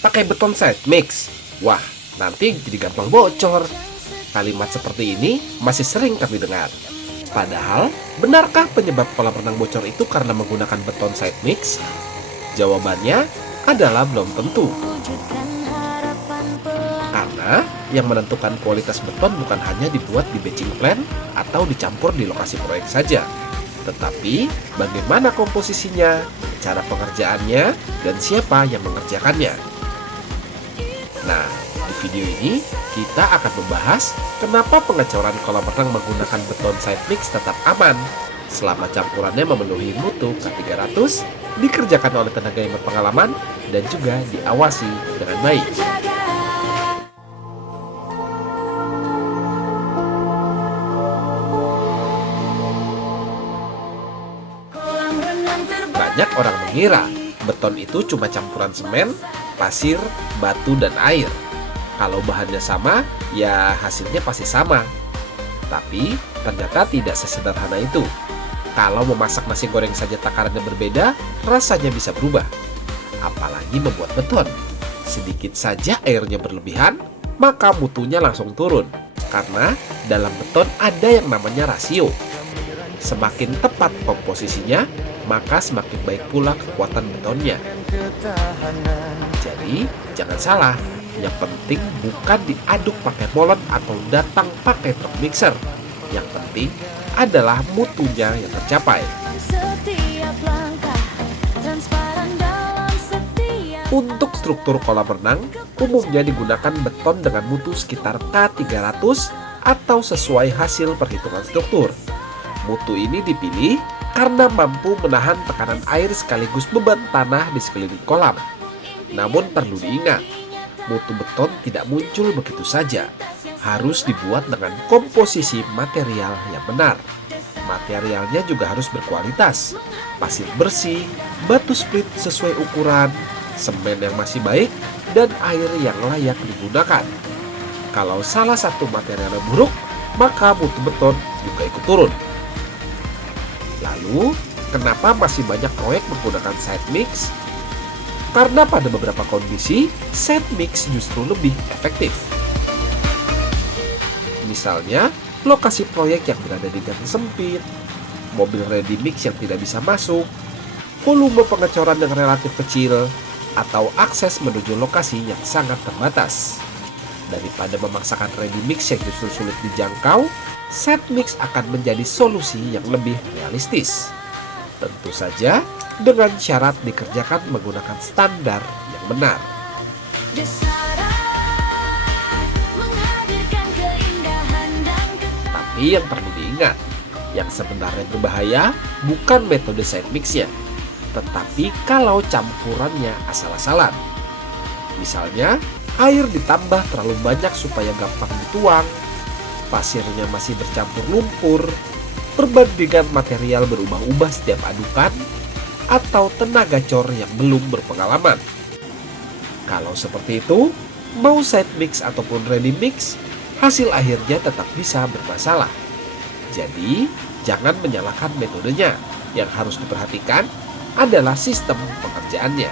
pakai beton side mix. Wah, nanti jadi gampang bocor. Kalimat seperti ini masih sering kami dengar. Padahal, benarkah penyebab kolam renang bocor itu karena menggunakan beton side mix? Jawabannya adalah belum tentu. Karena yang menentukan kualitas beton bukan hanya dibuat di batching plant atau dicampur di lokasi proyek saja, tetapi bagaimana komposisinya, cara pengerjaannya, dan siapa yang mengerjakannya. Nah, di video ini kita akan membahas kenapa pengecoran kolam renang menggunakan beton side mix tetap aman selama campurannya memenuhi mutu K300, dikerjakan oleh tenaga yang berpengalaman, dan juga diawasi dengan baik. Banyak orang mengira beton itu cuma campuran semen, pasir, batu, dan air. Kalau bahannya sama, ya hasilnya pasti sama. Tapi ternyata tidak sesederhana itu. Kalau memasak nasi goreng saja takarannya berbeda, rasanya bisa berubah. Apalagi membuat beton. Sedikit saja airnya berlebihan, maka mutunya langsung turun. Karena dalam beton ada yang namanya rasio. Semakin tepat komposisinya, maka semakin baik pula kekuatan betonnya. Jadi, jangan salah. Yang penting bukan diaduk pakai molen atau datang pakai truk mixer. Yang penting adalah mutunya yang tercapai. Untuk struktur kolam renang, umumnya digunakan beton dengan mutu sekitar K300 atau sesuai hasil perhitungan struktur. Mutu ini dipilih karena mampu menahan tekanan air sekaligus beban tanah di sekeliling kolam. Namun perlu diingat, mutu beton tidak muncul begitu saja. Harus dibuat dengan komposisi material yang benar. Materialnya juga harus berkualitas. Pasir bersih, batu split sesuai ukuran, semen yang masih baik, dan air yang layak digunakan. Kalau salah satu materialnya buruk, maka mutu beton juga ikut turun. Lalu, kenapa masih banyak proyek menggunakan side mix? Karena pada beberapa kondisi, side mix justru lebih efektif. Misalnya, lokasi proyek yang berada di gang sempit, mobil ready mix yang tidak bisa masuk, volume pengecoran yang relatif kecil, atau akses menuju lokasi yang sangat terbatas. Daripada memaksakan ready mix yang justru sulit dijangkau, set mix akan menjadi solusi yang lebih realistis. Tentu saja dengan syarat dikerjakan menggunakan standar yang benar. Tapi yang perlu diingat, yang sebenarnya berbahaya bukan metode set mixnya, tetapi kalau campurannya asal-asalan. Misalnya, air ditambah terlalu banyak supaya gampang dituang, pasirnya masih bercampur lumpur, perbandingan material berubah-ubah setiap adukan, atau tenaga cor yang belum berpengalaman. Kalau seperti itu, mau side mix ataupun ready mix, hasil akhirnya tetap bisa bermasalah. Jadi, jangan menyalahkan metodenya. Yang harus diperhatikan adalah sistem pengerjaannya.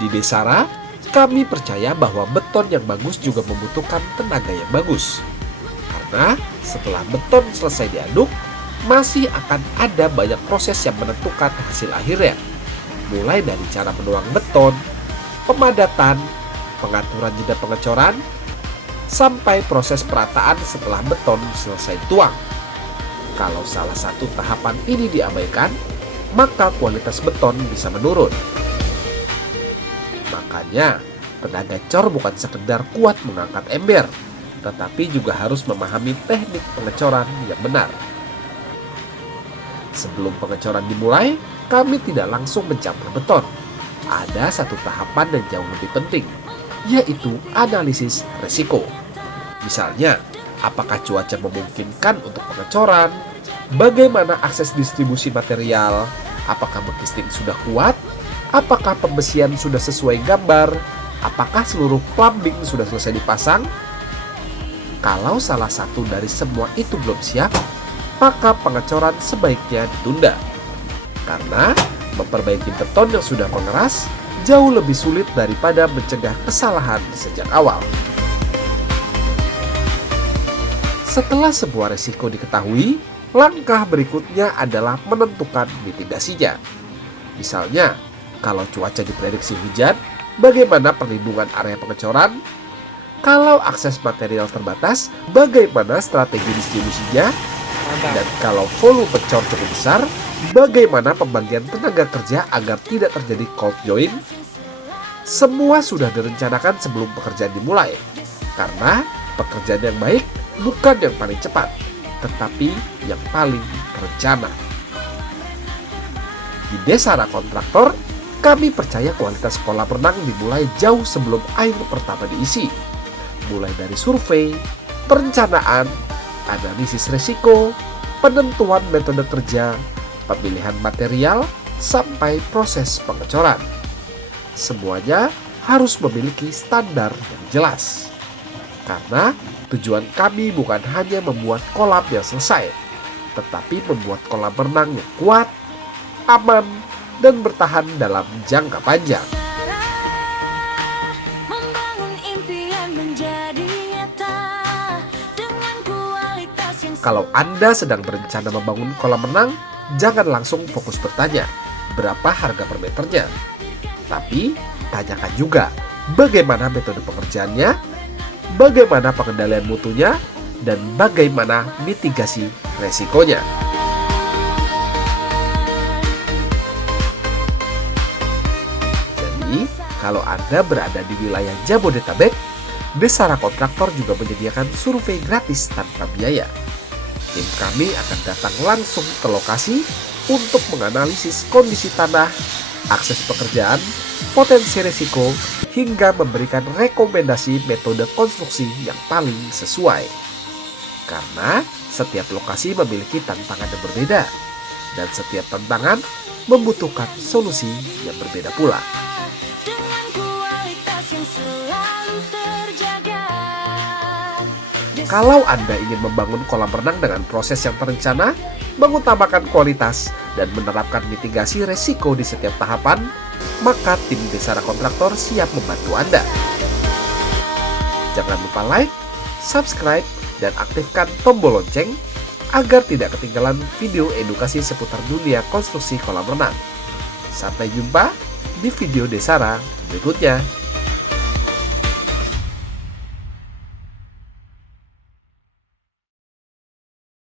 Di Desara, kami percaya bahwa beton yang bagus juga membutuhkan tenaga yang bagus. Karena setelah beton selesai diaduk, masih akan ada banyak proses yang menentukan hasil akhirnya. Mulai dari cara menuang beton, pemadatan, pengaturan jeda pengecoran, sampai proses perataan setelah beton selesai dituang. Kalau salah satu tahapan ini diabaikan, maka kualitas beton bisa menurun. Makanya, tenaga cor bukan sekedar kuat mengangkat ember, tetapi juga harus memahami teknik pengecoran yang benar. Sebelum pengecoran dimulai, kami tidak langsung mencampur beton. Ada satu tahapan yang jauh lebih penting, yaitu analisis resiko. Misalnya, apakah cuaca memungkinkan untuk pengecoran, bagaimana akses distribusi material, apakah bekisting sudah kuat, apakah pembesian sudah sesuai gambar, apakah seluruh plumbing sudah selesai dipasang. Kalau salah satu dari semua itu belum siap, maka pengecoran sebaiknya ditunda. Karena memperbaiki beton yang sudah mengeras jauh lebih sulit daripada mencegah kesalahan sejak awal. Setelah sebuah resiko diketahui, langkah berikutnya adalah menentukan mitigasinya. Misalnya, kalau cuaca diprediksi hujan, bagaimana perlindungan area pengecoran? Kalau akses material terbatas, bagaimana strategi distribusinya? Dan kalau volume pecor cukup besar, bagaimana pembagian tenaga kerja agar tidak terjadi cold join? Semua sudah direncanakan sebelum pekerjaan dimulai, karena pekerjaan yang baik bukan yang paling cepat, tetapi yang paling terencana. Di Desara Kontraktor, kami percaya kualitas kolam renang dimulai jauh sebelum air pertama diisi. Mulai dari survei, perencanaan, analisis risiko, penentuan metode kerja, pemilihan material, sampai proses pengecoran. Semuanya harus memiliki standar yang jelas. Karena tujuan kami bukan hanya membuat kolam yang selesai, tetapi membuat kolam renang yang kuat, aman, dan bertahan dalam jangka panjang. Kalau Anda sedang berencana membangun kolam renang, jangan langsung fokus bertanya berapa harga per meternya. Tapi tanyakan juga bagaimana metode pengerjaannya, bagaimana pengendalian mutunya, dan bagaimana mitigasi resikonya. Jadi, kalau Anda berada di wilayah Jabodetabek, Desara Kontraktor juga menyediakan survei gratis tanpa biaya. Tim kami akan datang langsung ke lokasi untuk menganalisis kondisi tanah, akses pekerjaan, potensi risiko, hingga memberikan rekomendasi metode konstruksi yang paling sesuai. Karena setiap lokasi memiliki tantangan yang berbeda, dan setiap tantangan membutuhkan solusi yang berbeda pula. Kalau Anda ingin membangun kolam renang dengan proses yang terencana, mengutamakan kualitas, dan menerapkan mitigasi resiko di setiap tahapan, maka tim Desara Kontraktor siap membantu Anda. Jangan lupa like, subscribe, dan aktifkan tombol lonceng agar tidak ketinggalan video edukasi seputar dunia konstruksi kolam renang. Sampai jumpa di video Desara berikutnya.